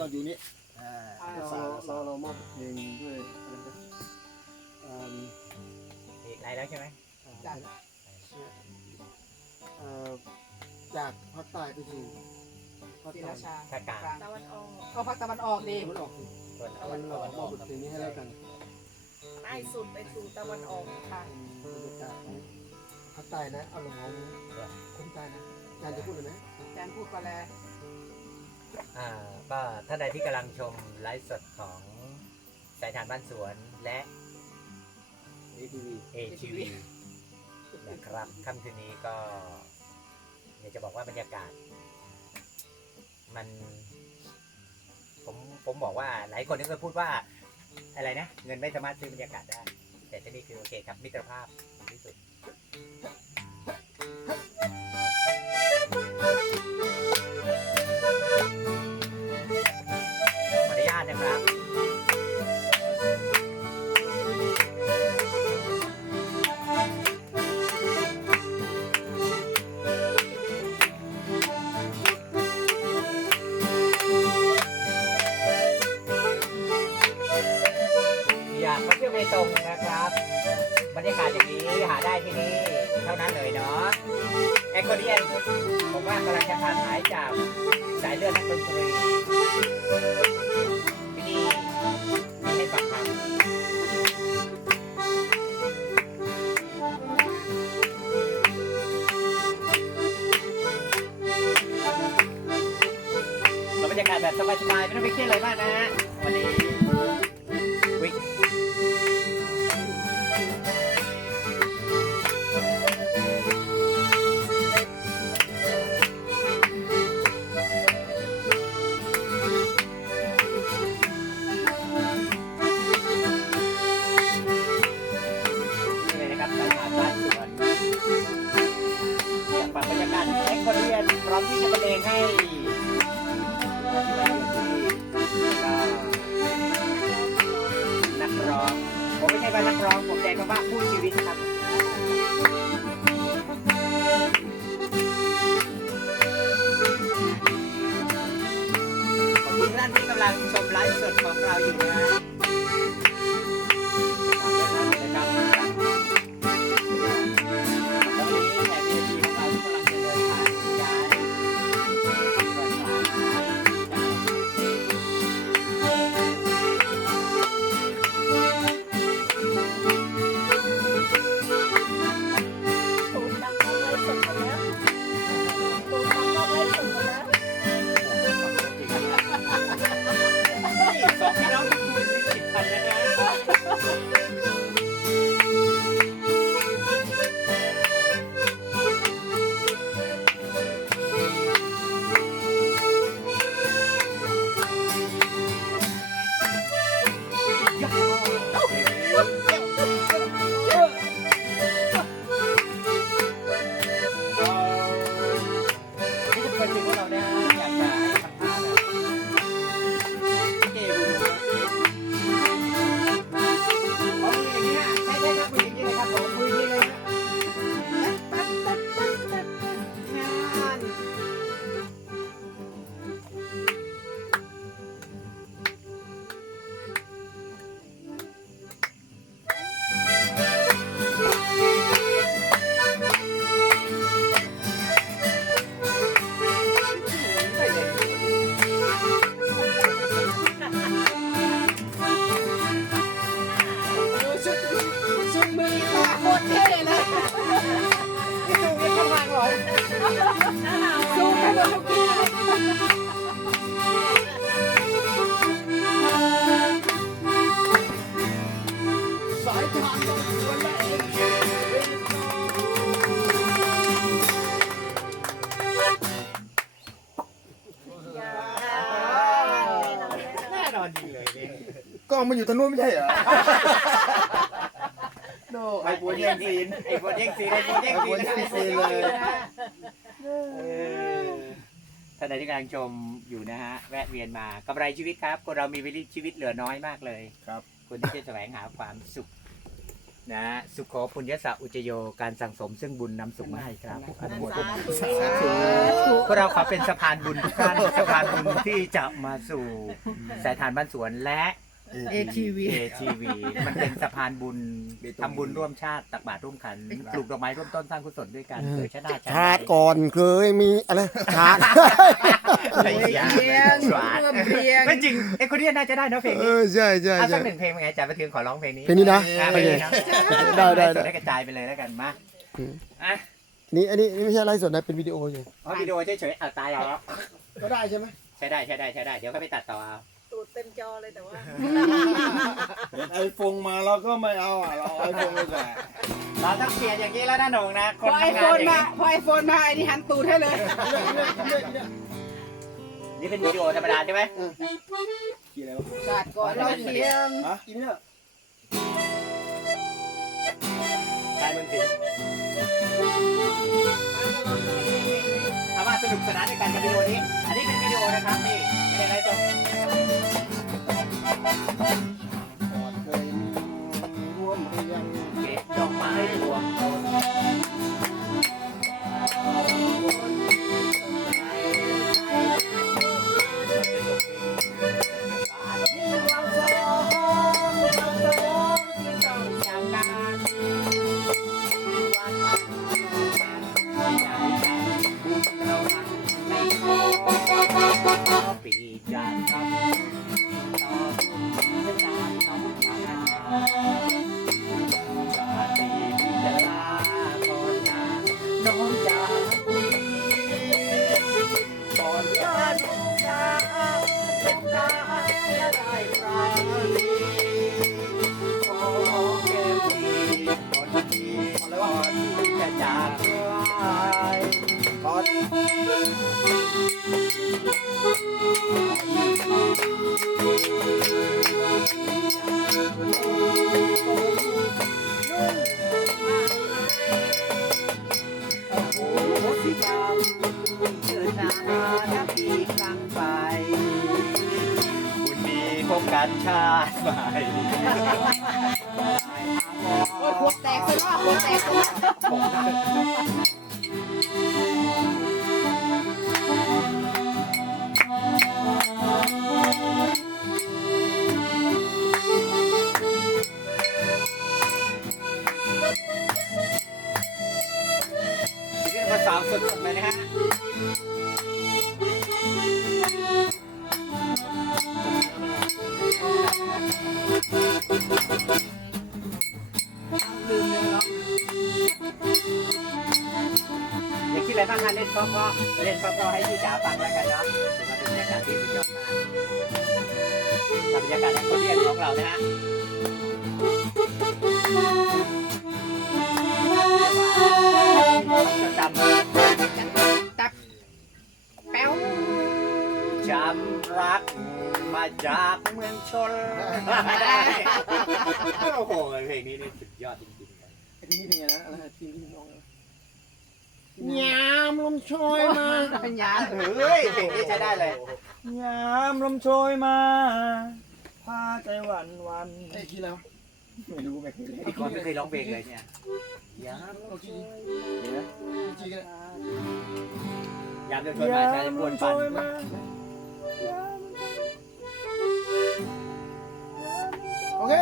ต้องอยู่นี่อ่าเราเราเรามอบเพลงด้วยอะไรนะอ่านี่ไลน์แล้วใช่ไหมจากเอ่อจากภาคใต้ไปสู่ภาคศรีกลารางชาภาคกลางตะวันออกก็ภาคตะวันออกดีตะวันออกสิส่วนตะวันออกมอบบทเพลงนี้ให้แล้วกันใต้สุดไปสู่ตะวันออกค่ะบรรยากาศของภาคใต้นะอารมณ์ของคนใต้นะอาจารย์จะพูดเลยไหมอาจารย์พูดก่อนแล้ว อ่าก็ท่านใดที่กำลังชมไลฟ์สดของสายทานบ้านสวนและเอทีวี ATV นะครับค่ำคืนนี้ก็อยากจะบอกว่าบรรยากาศ มัน ผมผมบอกว่าหลายคนก็เคยพูดว่า อะไรนะ เงินไม่สามารถซื้อบรรยากาศได้ แต่ที่นี่คือโอเคครับมิตรภาพที่สุด อยากมาเที่ยวเบตงนะครับบรรยากาศอย่างนี้หาได้ที่นี่เท่านั้นเลยเนาะแอคโคเดียนผมว่ากำลังจะขาดหายจากสายเลือดนักดนตรีที่นี่มีให้ฟังครับบรรยากาศแบบสบายๆไม่ต้องไปเครียดอะไรมากนะฮะ กล้องมันอยู่ทางนู้นไม่ใช่เหรอโนไอ้ปวดแย่งซีนไอ้ปวดแย่งซีนไอ้ปวดแย่งซีนไอ้ปวดแย่งซีนเลยเออท่านใดที่กำลังชมอยู่นะฮะ แวะเวียนมากำไรชีวิตครับคนเรามีชีวิตเหลือน้อยมากเลย ครับคนที่จะแสวงหาความสุข นะสุโขปุญญสะอุจโยการสั่งสมซึ่งบุญนำสุขมาให้ครับอนุโมทนาสาธุพวกเราขอเป็นสะพานบุญทุกท่านสะพานบุญที่จะมาสู่สายทานบ้านสวนและ ATV ATV มันเป็นสะพานบุญทำบุญร่วมชาติตักบาตรร่วมขันปลูกดอกไม้ร่วมต้นสร้างกุศลด้วยกันเคยชนะชาชาติก่อนเคยมีอะไรชาติไอ้เรีเหี้ยยงสวาดร่วมเรียง ไม่จริงไอ้คนนี้น่าจะได้เนอะเพลงเอนี้อใช่ใช่เอาสัใช่ กหนึ่งเพลงเป็นไงจ่าประเทืองขอร้องเพลงนี้เพลงนี้นะอะโอเพลงเคนี้นะได้ได้ได้ ได้กระจายไปเลยแล้วกันมาอืมอะนี่อันนี้นี่ไม่ใช่ไลฟ์สดนะเป็นวิดีโออยู่เอาวิดีโอเฉยๆเอาตายแล้วก็ได้ใช่ไหมใช้ได้ใช้ได้ใช้ได้เดี๋ยวเขาไปตัดต่อเอาตูด เต็มจอเลยแต่ว่า ไอโฟนมาเราก็ไม่เอาอะเราไอโฟนไปก่อนเราต้องเปลี่ยนอย่างนี้แล้วนะหนงนะ คพอนไอทำโฟงานนอย่างมานี้พอไอโฟนมาไอ้นี่หันตูดให้เลย นี่เป็นวิดีโอธรรมดาใช่ไหม กี่แล้วศาสตร์ก่อนเราเรียงฮะกินเนี่ย สนุกสนานในการทำวิดีโอนี้ อันนี้เป็นวิดีโอนะครับนี่ไม่ได้ไลฟ์สด ปีจาก ชาติใหม่โอ้ยหัวแตกเลยว่าขวแตกเลย อย่าคิดอะเล่นเพราะๆเล่นเพราะๆให้พี่จ๋าฟังแล้วกันเนาะถือว่าเป็นบรรยากาศที่สุดยอดมากกับบรรยากาศของคนเรียนของเรานะฮะจะจำตับแป๊วจำรักมาจากเมืองชนโอ้โหเพลงนี้นี่สุดยอดจริงๆเลยที่นี่เป็นไงนะอะไรที่นี่น้อง ยามลมโชยมาปัญญาเฮ้ยเพลงนี้ใช้ได้เลยยามลมโชยมาพาใจหวันหวันไอ้ที่แล้วไม่รู้ไม่เคยเล่นไอ้คนไม่เคยร้องเพลงเลยเนี่ยยามเอาที่นี่ที่กันยามจะชวนมาใช้ปวนฟันโอเค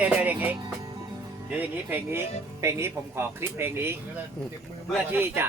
ดี๋ยวเดี๋ยวเดี๋ยวอย่างนี้เดี๋ยวอย่างนี้เพลงนี้ เพลงนี้ผมขอคลิปเพลงนี้ เพื่อที่จะ